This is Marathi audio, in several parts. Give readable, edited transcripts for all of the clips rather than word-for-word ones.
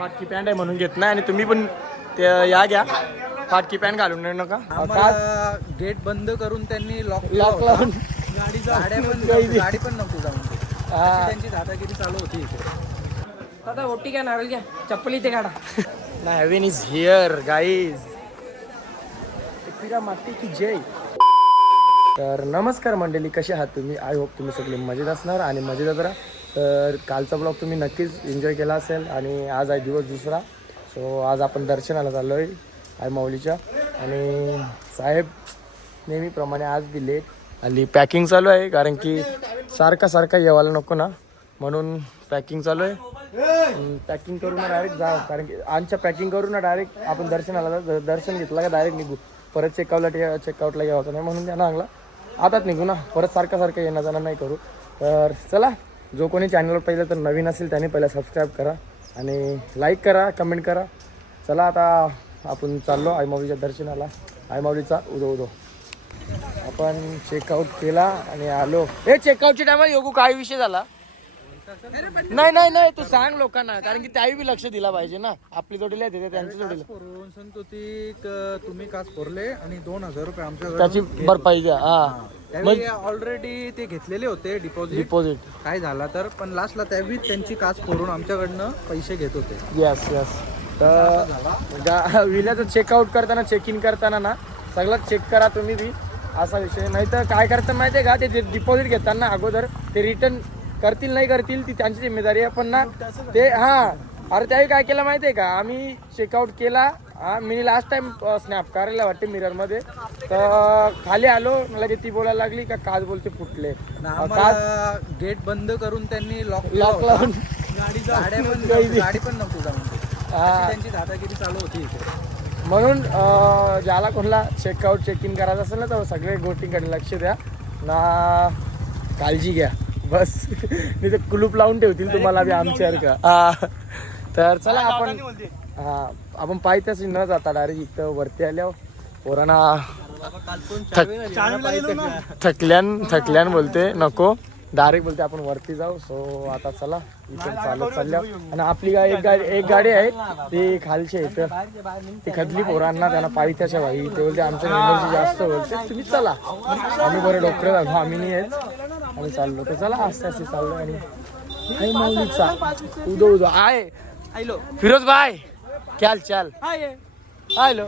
फाटकी पॅन्ट आहे म्हणून घेत नाही आणि तुम्ही पण ते या घ्या फाटकी पॅन्ट घालून नाही नका. गेट बंद करून त्यांनी लॉक लावून गाडी पण नको जाऊन त्यांची दादागिरी चालू होती इथे. दादा ओटी घ्या नारळ घ्या चप्पल इथे काढा. Heaven is here guys. माती की जय. तर नमस्कार मंडळी, कसे आहात तुम्ही? आय होप तुम्ही सगळे मजेत असणार आणि मजेत राहा. तर कालचा ब्लॉग तुम्ही नक्कीच एन्जॉय केला असेल आणि आज आहे दिवस दुसरा. सो आज आपण दर्शनाला चाललो आहे आई माऊलीच्या आणि साहेब नेहमीप्रमाणे आज बी लेट आणि पॅकिंग चालू आहे कारण की सारखा येवायला नको ना म्हणून पॅकिंग चालू आहे. पॅकिंग करून डायरेक्ट जा कारण की आमच्या पॅकिंग करून डायरेक्ट आपण दर्शनाला दर्शन घेतलं का डायरेक्ट निघू. परत चेकआउटला घ्यायचं नाही म्हणून त्यांना सांगला आताच निघू ना, परत सारखं येणं जाणं नाही करू. तर चला, जो कोणी चॅनलवर पहिलं तर नवीन असेल त्याने पहिला सबस्क्राईब करा आणि लाईक करा, कमेंट करा. चला आता आपण चाललो आई माऊलीच्या दर्शनाला. आई माऊलीचा उदो आपण चेकआउट केला आणि आलो. हे चेकआउटच्या टायमाला योगू काय विषय झाला? नाही तू सांग लोकांना कारण की त्याही बी लक्ष दिला पाहिजे ना. आपली जोडीला येते त्यांची जोडीला सांगतो ती तुम्ही काच फोरले आणि 2000 रुपये आमच्या त्याची भरपाई द्या. ऑलरेडी ते घेतलेले होते डिपॉझिट काय झाला तर, पण लास्टला त्यावेळी त्यांची काच फोडून आमच्याकडनं पैसे घेत होते. यस तर विल्याचं चेकआउट करताना चेक इन करताना ना सगळं चेक करा तुम्ही बी, असा विषय. नाही तर काय करतात माहिती आहे का, ते डिपॉझिट घेताना अगोदर ते रिटर्न करतील नाही करतील ती त्यांची जिम्मेदारी आहे. पण ना ते अरे त्यावेळी काय केलं माहिती आहे का, आम्ही चेकआउट केला. मी लास्ट टाइम स्नॅप करायला वाटते मिररमध्ये, तर खाली आलो मला ती बोलायला लागली का काच बोलते फुटले. गेट बंद करून त्यांनी लॉक लावून गाडी पण नको जाऊन त्यांची दादागिरी चालू होती इथे. म्हणून ज्याला कोणाला चेकआउट चेक इन करायचं असेल ना तर सगळ्या गोष्टींकडे लक्ष द्या ना, काळजी घ्या बस. नाही तर कुलूप लावून ठेवतील तुम्हाला बी आमच्यासारखं. तर चला आपण पायथ्याशी न जाता डायरेक्ट इथं वरती आल्यावर पोरांना थकल्यान बोलते नको, डायरेक्ट बोलते आपण वरती जाऊ. सो आता चला इथून चालत चालल्या आणि आपली एक गाडी आहे ती खालची इथं ती खदली पोरांना त्यांना पायथ्याच्या भाई ते बोलते आमच्या एनर्जी जास्त बोलते तुम्ही चला. आम्ही बरं डॉक्टर झालो आम्ही नाही येत आम्ही चाललो. तर चला असे चाललो आणि आई माऊलीचा उदो आहे. फिरोज भाई चाल हॅलो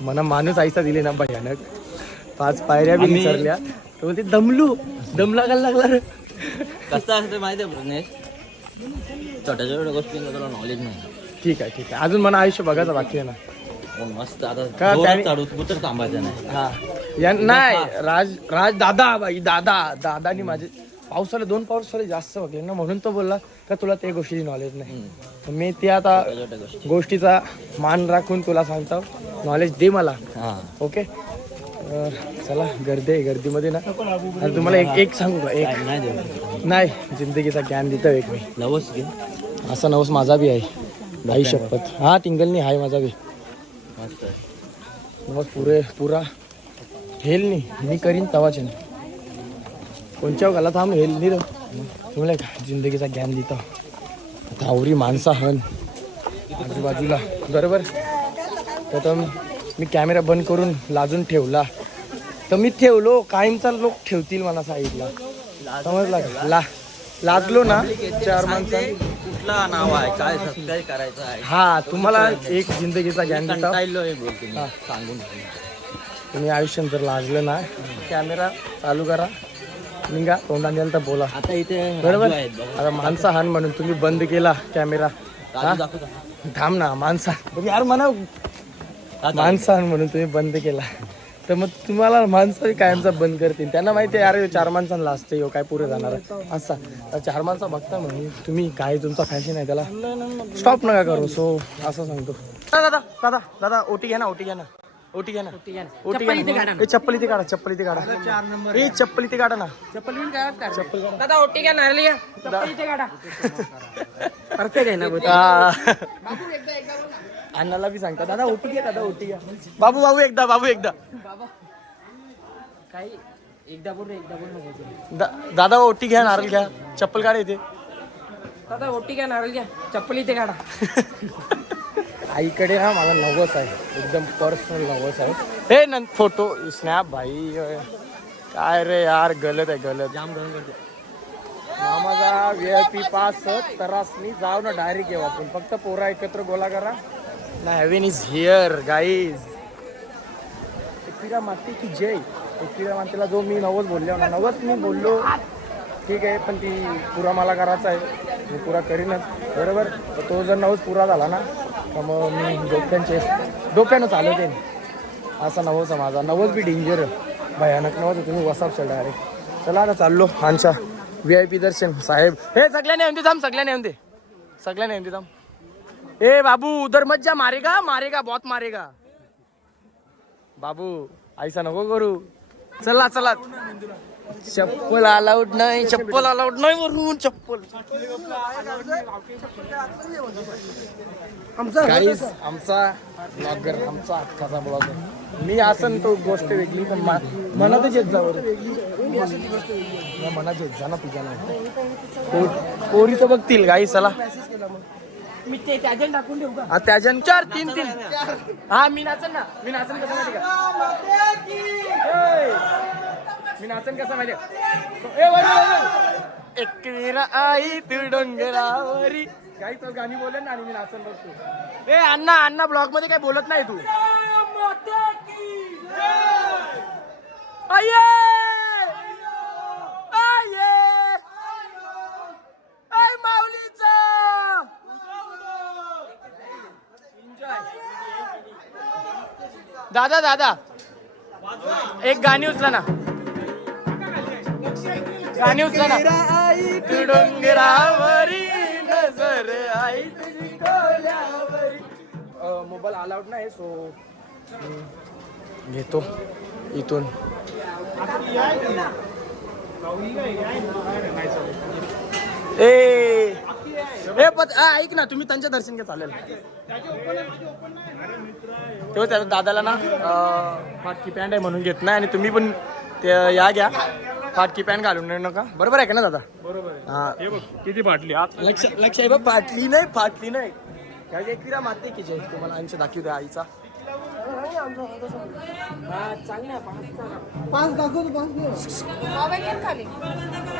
मला माणूस आईसा दिले ना भयानक. 5 पायऱ्या बी विसरल्या तर बोलते दम लागायला लागला रे. कसं असतं माहिती आहे प्रज्ञेश, छोट्या गोष्टींचा तुला नॉलेज नाही. ठीक आहे अजून मला आयुष्य बघायचं बाकी आहे ना. मस्त आता कुठं थांबायचं नाही. नाही राज दादा बाई दादानी माझे पावसाला 2 पाऊस जास्त बघले ना म्हणून तो बोलला का तुला त्या गोष्टीची नॉलेज नाही. मी ते आता गोष्टीचा मान राखून तुला सांगतो, नॉलेज दे मला. ओके चला, गर्दीमध्ये ना तुम्हाला एक सांगू का, एक नाही जिंदगीचा ज्ञान देतो एक मी. नवस घे असा नवस माझा बी आहे भाई शपथ. टिंगलनी आहे माझा बी नवस पुरा हेल मी करीन तवाच कोणच्या गाला थांब हेल नाही रे तुम्हाला का जिंदगीचा ज्ञान देतो. आता आवरी माणसा हन आजूबाजूला बरोबर. तर मी कॅमेरा बंद करून लाजून ठेवला तर मी ठेवलो, कायमचा लोक ठेवतील मला साईडला समजला का. लाजलो ना 4 माणसं कुठला नाव आहे काय सबस्क्राईब करायचं आहे. तुम्हाला एक जिंदगीचा ज्ञान देतो सांगून तुम्ही आयुष्यात जर लाजलं ना कॅमेरा चालू करा निघा तोंडाने तर बोला. आता इथे बरोबर. आता माणसा हान म्हणून तुम्ही बंद केला कॅमेरा. थांब ना माणसा यार म्हणा माणसा हान म्हणून तुम्ही बंद केला तर मग तुम्हाला माणसं कायमचा बंद करतील. त्यांना माहिती आहे अरे 4 माणसांना लाजते काय पुरे जाणार असा. 4 माणसं बघता म्हणून तुम्ही काय तुमचा फॅशन आहे त्याला स्टॉप नका करू. सो असं सांगतो. दादा ओटी घ्या ना चप्पल इथे काढा चप्पल इथे काढा ना. दादा ओटी घ्या नारळ घ्या चप्पल इथे काढा. परफेक्ट आहे ना. अण्णाला बी सांगता दादा ओटी घ्या बाबू एकदा काही एकदा बोल नको. दादा ओटी घ्या नारळ घ्या चप्पल काढा इथे. दादा ओटी घ्या नारळ घ्या चप्पल इथे काढा. आईकडे ना मला नवस आहे, एकदम पर्सनल नवस आहे. हे न फोटो स्नॅप भाई काय रे यार, गलत आहे गलत. जाम गरम करते. माझा VIP पास तरासनी जाऊ ना डायरेक्ट येऊ आपण. फक्त पोरा एकत्र गोला करा ना. Heaven is here guys. Ekvira माती की जय. एकविरा मातेला जो मी नवस बोललो ना, नवस मी बोललो ठीक आहे, पण ती पुरा मला करायचा आहे, मी पुरा करीनच बरोबर. तो जर नवस पुरा झाला ना तर मग मी डोक्यानं चालवते. असा नवस आहे माझा. नवस बी डेंजर भयानक नवस आहे. तुम्ही वसापशाल डायरेक्ट. चला आता चाललो हांच्या VIP दर्शन साहेब. हे सगळ्यांनी येऊन दे थांब, सगळ्यांनी येऊन दे, सगळ्यांनी येऊन दे थांब. ए बाबू उधर मत जा, मारेगा मारेगा बहुत मारेगा बाबू, ऐसा नको करू. चला चला. चप्पल अलाउड नाही, चप्पल अलाउड नाही वरून चप्पल. गाईज आमचा ब्लॉगर, आमचा अख्खाचा ब्लॉगर. मी असं तो गोष्ट वेगळी, पण मनातच येत जा मनात येत जा ना तुझ्या ना. पोरी तर बघतील गाई. चला मी ते त्याजन टाकून देऊ का? त्याजन 4 3 हा मी नाचन ना. मी नाचन कसं माहिती का? मी नाचन कसं माहिती का? एकविरा आई तू डोंगरावरी काही तो गाणी बोलेन ना, आणि मी नाचन बघतो. ए अण्णा अण्णा ब्लॉग मध्ये काय बोलत नाही तू. आये आये आय माऊलीचा दादा दादा एक गाणी उचला ना, गाणी उचला ना. तू डोंगरावरी नजर आई तुझी डोल्यावरी. मोबाईल अलाउड नाही, सो घेतो इथून. ऐक ना, तुम्ही त्यांच्या दर्शन घ्या चालेल. तेव्हा त्या दादाला ना फाटकी पॅन्ट आहे म्हणून घेत नाही, आणि तुम्ही पण ते या घ्या, फाटकी पॅन्ट घालून नाही नका. बरोबर आहे का ना दादा? बरोबर. हा किती फाटली लक्ष लक्ष आहे बघ. फाटली नाही, फाटली नाही. काय एकविरा माते की जय. तुम्हाला आईचा दाखवतो आईचा.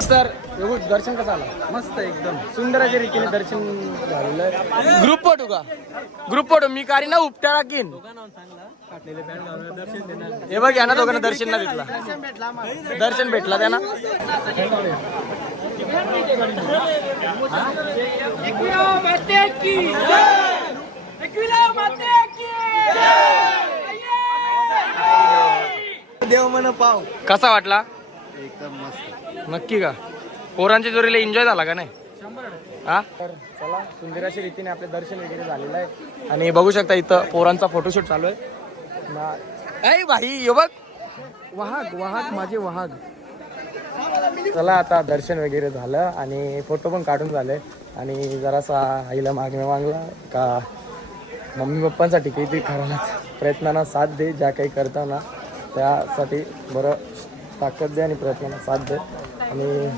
सर दर्शन कसं आलं? मस्त एकदम सुंदर अशा रीतीने दर्शन झालेलं. ग्रुप फोटो का? ग्रुप फोटो मी कारी ना उपट्या राखीन. हे बघ या ना दोघांना दर्शन ना भेटला. दर्शन भेटला त्यांना. देव मन पाव. कसा वाटला? एकदम मस्त. नक्की का? पोरांच्या जोरीला एन्जॉय झाला का नाही? हा तर चला, सुंदर अशा रीतीने आपले दर्शन वगैरे झालेलं आहे. आणि बघू शकता इथं पोरांचा फोटोशूट चालू आहे. ऐ भाई यो बघ, वाहक वाहक माझे वाहक. चला आता दर्शन वगैरे झालं आणि फोटो पण काढून झाले. आणि जरासा आईला मागला का मम्मी पप्पांसाठी काहीतरी करायला प्रयत्नांना साथ दे, ज्या काही करताना त्यासाठी बरं ताकद दे आणि प्रयत्नांना साथ दे. आणि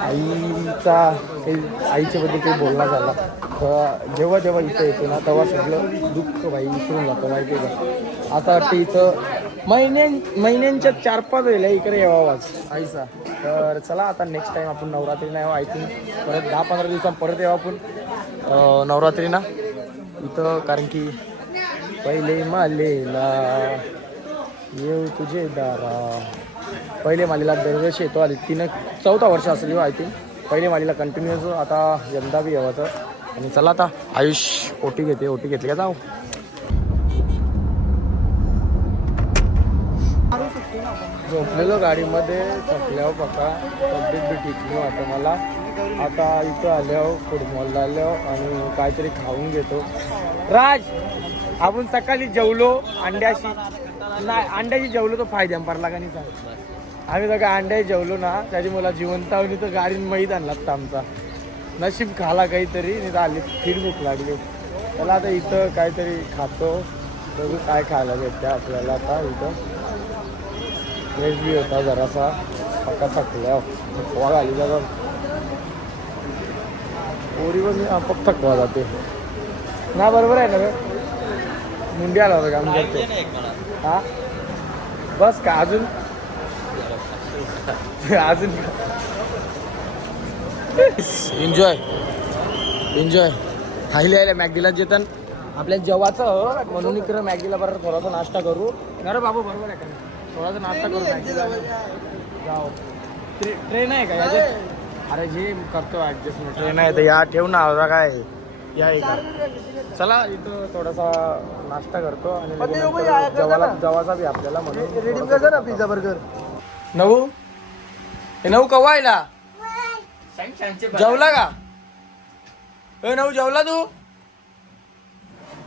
आईचा काही आईच्याबद्दल काही बोलणं झाला तर जेव्हा जेव्हा इथं येतो ना तेव्हा सगळं दुःख बाई विसरून जातं माहिती आहे का. आता वाटतं इथं महिन्यांच्या 4-5 वेळेला इकडे यावाच आईचा. तर चला आता नेक्स्ट टाईम आपण नवरात्रीला येऊ. आय थिंक परत 10-15 दिवसांनी परत येऊ आपण नवरात्रीना इथं. कारण की पहिले मालेला येऊ तुझे दारा. पहिले मालीला दरवर्षी येतो. आली 4थं वर्ष असेल आय थिंक. पहिले मालीला कंटिन्युअस आता यंदा बी यावाचं. आणि चला आता आयुष ओटी घेते. ओटी घेतली का जाऊ. झोपलेलो गाडीमध्ये, थकल्यावर बघा तब्येत बी ठीक नाही वाटतं मला. आता इथं आल्यावर फुटबॉलला आल्यावर आणि काहीतरी खाऊन घेतो. राज आपण सकाळी जेवलो अंड्याशी नाही, अंड्याची जेवलो तो फायद्या पडला का नाही सांग. आम्ही सगळं अंड्या जेवलो ना, त्याची मला जिवंतावणी तर गाडीन मैद आणला आमचा. नशीब खाला काहीतरी, नाही तर आली फिर भूक लागली. त्याला आता इथं काहीतरी खातो, बघू काय खायला भेटतं आपल्याला. आता इथं फ्रेश बी होता जरासा, पक्का थकल्या थकवा घाली जरा. पोरीवर मी आपोआप थकवा जाते ना. बरोबर आहे ना रे. मुंडी आला होता काम करते. हा बस का अजून अजून एन्जॉय एन्जॉय खायला यायला मॅगडीला जेतन आपल्या जेवाचं म्हणून इकडं मॅगडीला बरोबर थोडासा नाश्ता करू. अरे बाबू बरोबर आहे का थोडासा नाश्ता करू मॅगडीला जाऊ. ट्रेन आहे का याच्यात? अरे जे करतो ऍडजस्टमेंट ट्रेन आहे तर या ठेव ना होता काय या चला इथं थोडासा नाश्ता करतो आणि जेवाचा बी आपल्याला म्हणून पिझ्झा बर्गर. नऊ हे नऊ कवा आयला जेवला का? ए नऊ जेवला तू?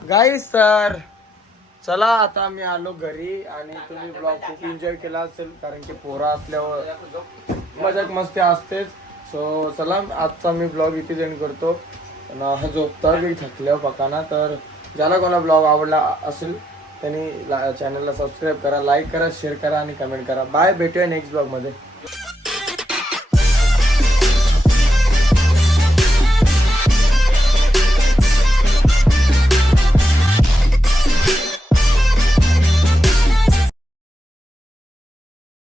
गाईस तर चला आता आम्ही आलो घरी आणि तुम्ही ब्लॉग खूप एन्जॉय केला असेल कारण की पोरा असल्यावर मजाक मस्ती असतेच. सो चला आजचा मी ब्लॉग इथे एंड करतो. झोपता बी थकल्यावर पकाना. तर ज्याला कोणा ब्लॉग आवडला असेल त्यांनी चॅनलला सबस्क्राईब करा, लाईक करा, शेअर करा आणि कमेंट करा. बाय, भेटूया नेक्स्ट ब्लॉगमध्ये.